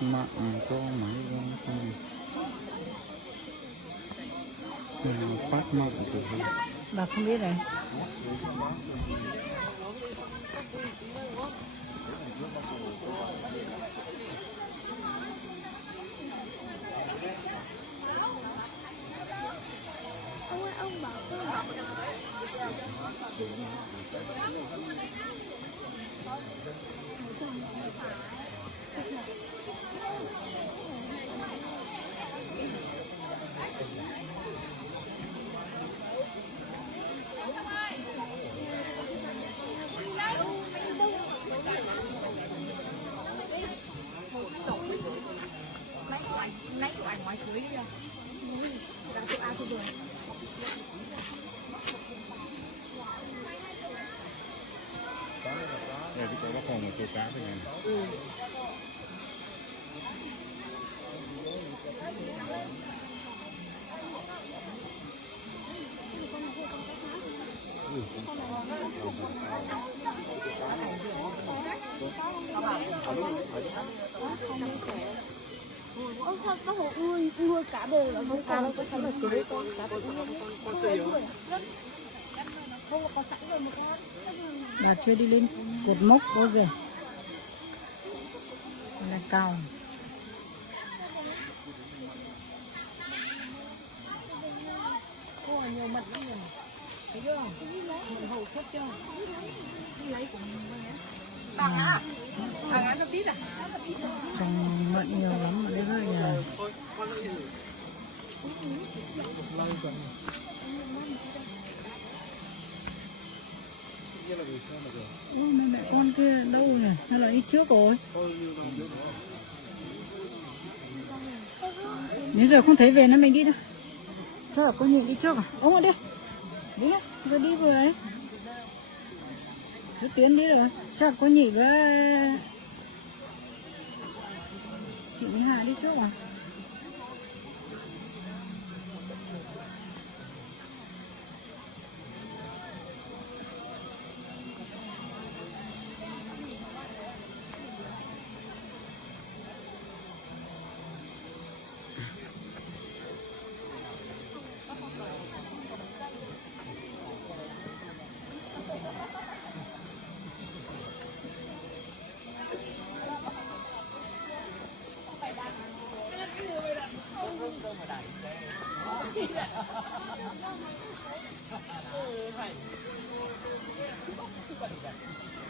mặn cho mấy con không phát mặn từ gì bà không biết này. Ông bảo lấy chụp ảnh ngoài suối đi. Đang chụp ao đường. đây thì có phòng một câu cá thế này. Ông sao có hộ nuôi cá bè ở trong cá nó có sẵn ở suối con cá bè không có sẵn rồi mà con. Bà chưa đi lên cột mốc bao giờ. Là cao. Cô nhiều mật lắm rồi. Thấy chưa? Mình hầu suốt chưa? Lấy của mình bằng á. Bằng ăn một tí à? Trồng mận nhiều lắm ở đây thôi nhà. Mẹ con kia đâu nhỉ? Hay là đi trước rồi? Nếu giờ không thấy về nữa mình đi đâu. Chắc là cô nhị đi trước à? Ông ơi đi. Đi, vừa đi vừa ấy. Chú Tiến đi rồi. Chắc là cô nhị với chị Mỹ Hà đi trước à?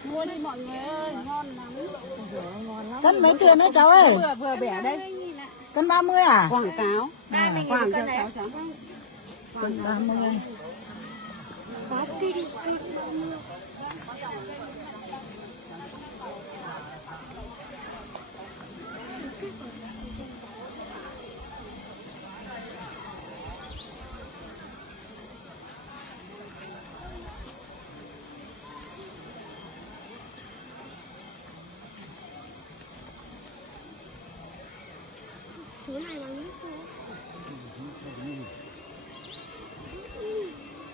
Mua đi mọi người ơi, ngon lắm. Ngon lắm. Cân mấy tiền đấy cháu ơi? Vừa bẻ đây. Cân 30 à? Quảng cáo. Quảng cáo cháu. Cân 30. Có đi.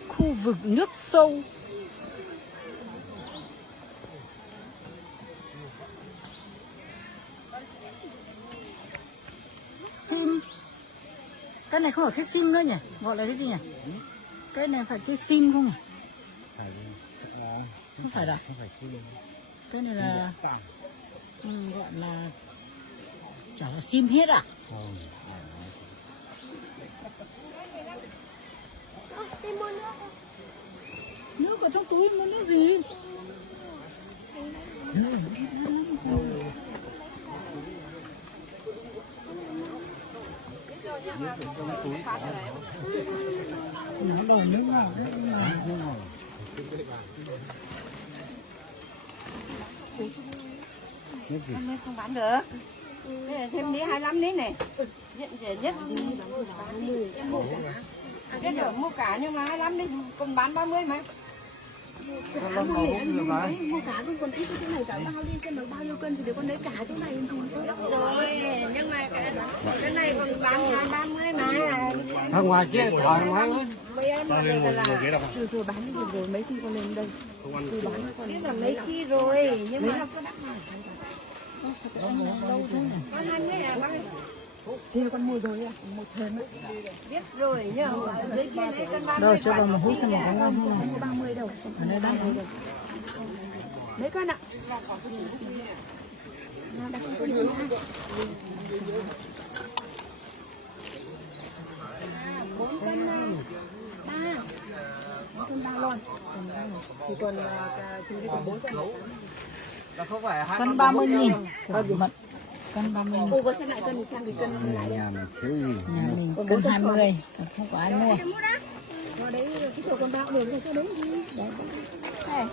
Khu vực nước sâu. Sim. Cái này không phải cái sim nữa nhỉ? Gọi là cái gì nhỉ? Cái này phải cái sim không nhỉ? Không phải đâu. Cái này là gọi là chả là sim hết à? Nước ở trong túi nó nước gì? Nó đòi nước ngọt đấy. Hôm nay không bán được. Đây là thêm ní 25 ní này. Hiện rẻ nhất cái chỗ mua cả nhưng mà 25 đi, còn bán 30 mà. Mua cả thì còn ít cái này cả bao đi xem được bao nhiêu cân thì để con lấy cả chỗ này thì rồi, nhưng mà cái này còn bán 30 mà. Ở ngoài kia thoải mái hơn. Mấy em ở đây là rồi bán đi rồi mấy khi con lên đây. Từ bán còn biết là mấy khi rồi nhưng mà Đâu thế này? Con ăn đấy à? Kia con mua rồi à? Mua thêm ấy. Biết rồi nhá. Dưới kia lấy cân 30. Đâu cho bà một hút xem một con ngon không? Có 30 đâu. Ở đây đang đâu? Mấy con ạ? Nào đặt con đi. 4 cân 3. 4 cân 3 luôn. Chỉ còn chỉ còn 4 cân. Là không phải hai Cân 30.000. Mật. Cân 30. Cô có xem lại cân thì sang thì cân lại đấy. nhà mình thiếu gì Nhà mình cân 20. Không có ai mua. Nó đấy cái chỗ con bạo đường cho đúng đi. Đấy. Đây.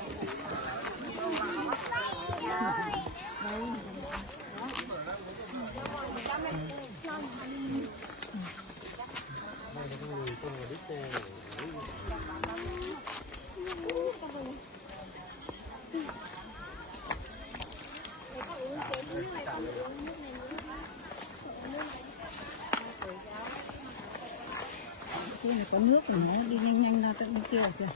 Kia này có nước rồi nó đi nhanh nhanh ra tận bên kia kìa.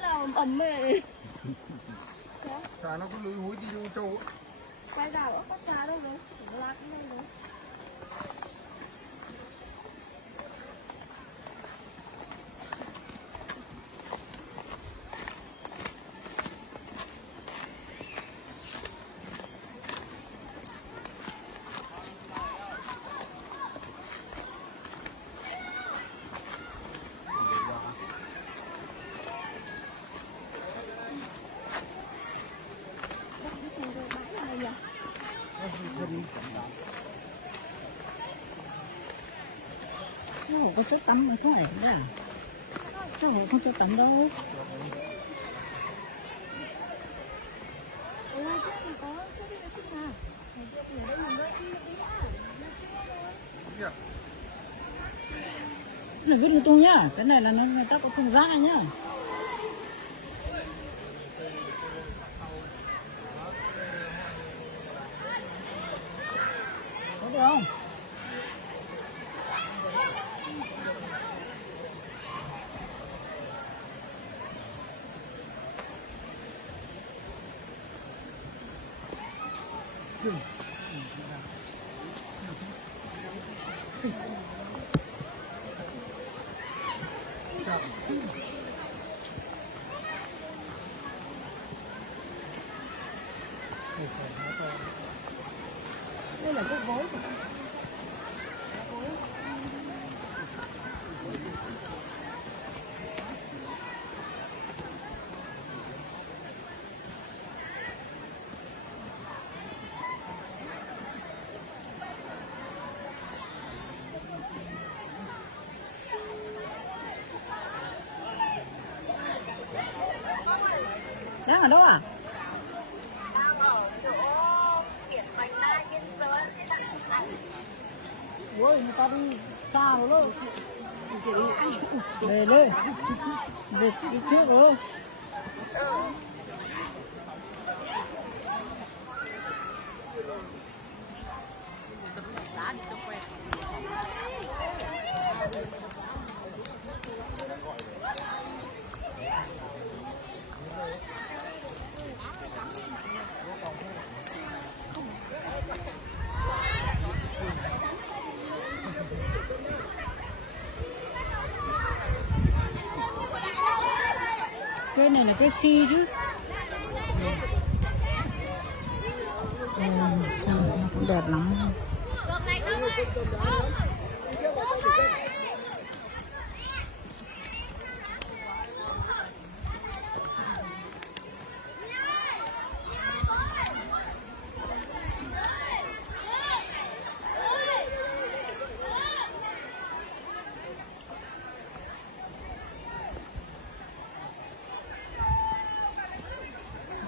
Là ẩm mê. Trà nó có lưỡi húi đi vô châu. Quay đảo có trà đâu rồi. Lạc đâu rồi. Nó không có chất tắm không phải đấy à? Sao không chất tắm đâu? Này vứt lung tung nhá, cái này là nó người ta có thùng rác này nhá. Có được không? Đây là cái vối. Đang ở đâu à? Đang ở chỗ biển Bạch Đa biên giới với tận Thành. Ôi, người ta đi xa rồi đó. Về đây. Đi trước rồi. Cây này là cây si chứ. Nó cũng đẹp lắm.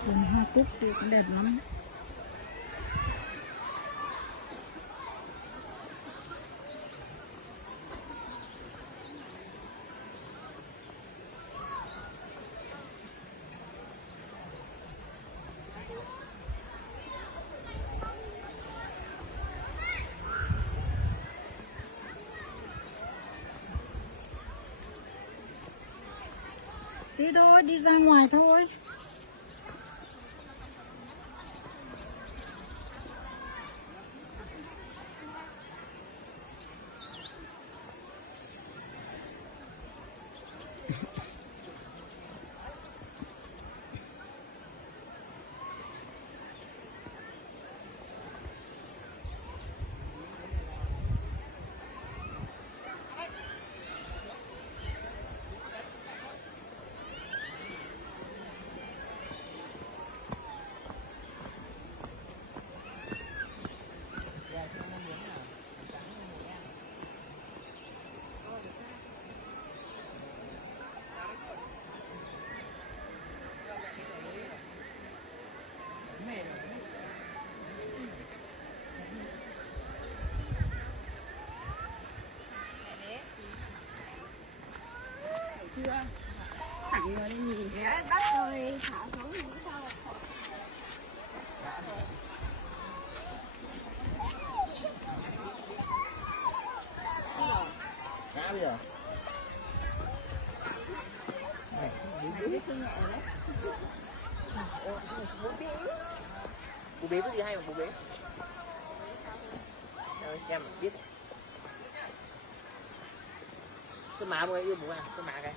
Vườn hoa cúc thì cũng đẹp lắm. Đi thôi, đi ra ngoài thôi. Bố bế có gì hay mà bố bế? Em biết. Cái má bố ấy yêu bố à? Cái má cái.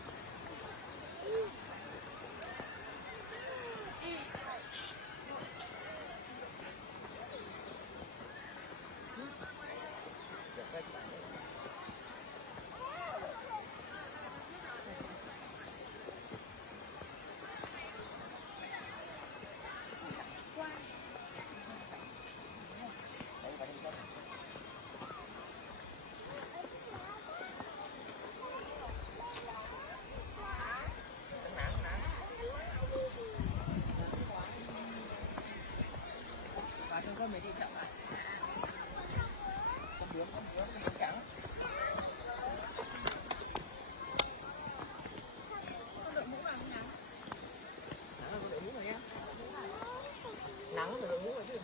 Nắng rồi đội mũ rồi chứ.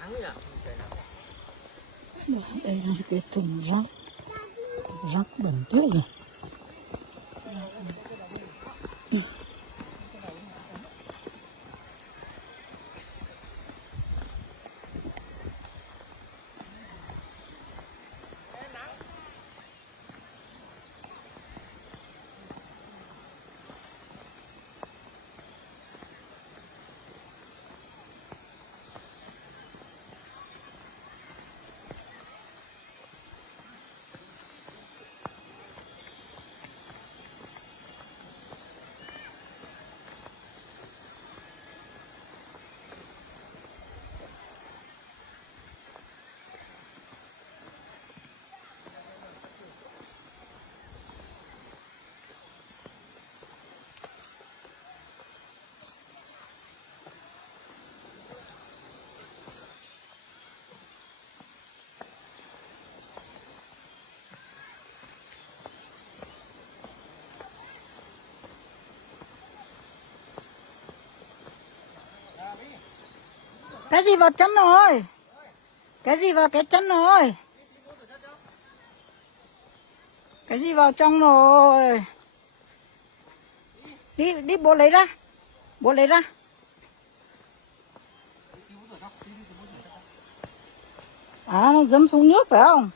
Nắng nhỉ? Trời nắng. Đây là cái thùng rác bẩn thế rồi. Cái gì vào chân rồi? Cái gì vào cái chân rồi? Cái gì vào trong rồi? Đi bố lấy ra. Bố lấy ra. À, nó dẫm xuống nước phải không?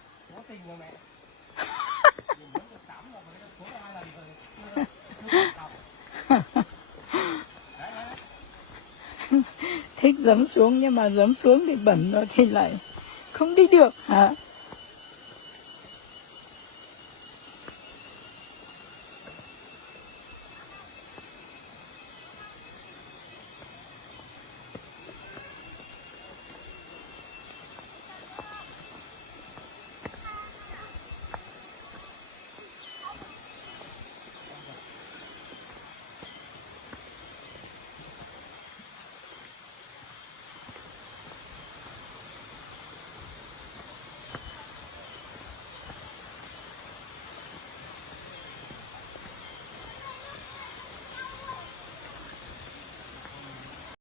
Thích dẫm xuống nhưng mà dẫm xuống thì bẩn rồi thì lại không đi được hả?